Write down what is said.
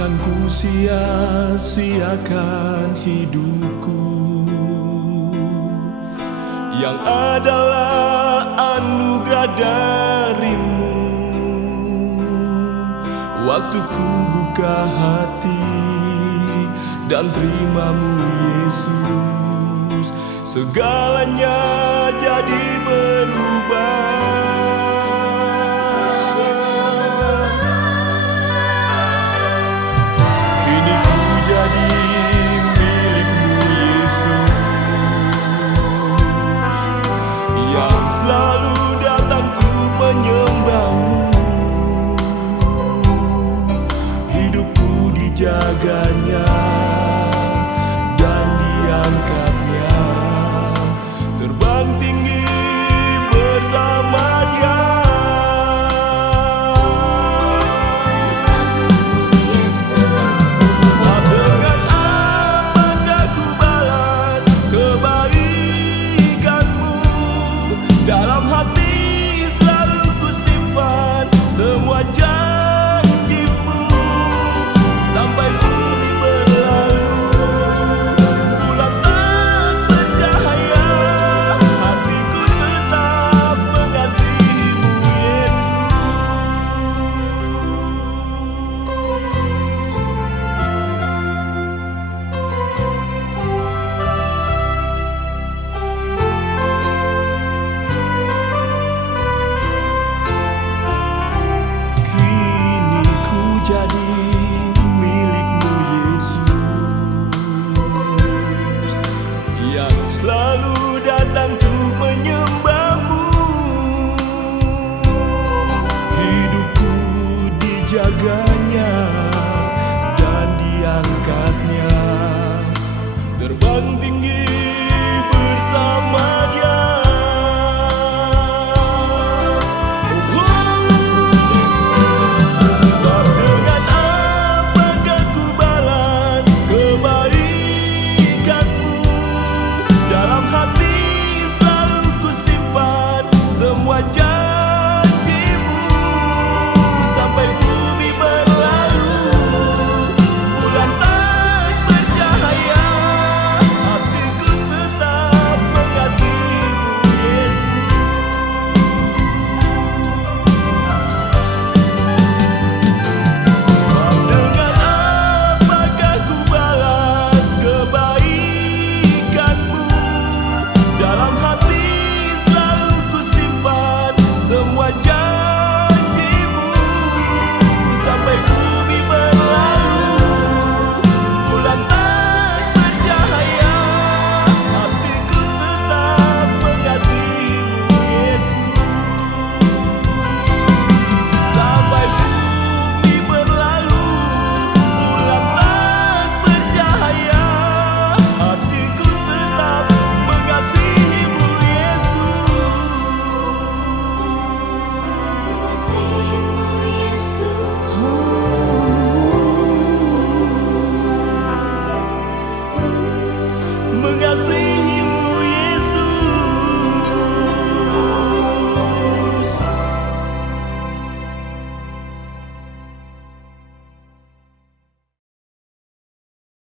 Takkan ku sia-siakan hidupku yang adalah anugerah darimu. Waktu ku buka hati dan terimamu Yesus, segalanya jadi berubah. Kini ku jadi milikmu Yesus, yang selalu datang ku menyembahmu. Hidupku dijaganya dan diangkatnya, terbang tinggi bersama Dia. Dengan apakah ku balas kebaikanmu? Dalam hati selalu ku simpan semua janjimu. Sampai bumi berlalu, bulan tak bercahaya, hatiku tetap mengasihimu Yesus. Kini ku jadi milikmu Yesus, yang selalu datang untuk menyembahmu. Hidupku dijaganya dan diangkatnya, terbang tinggi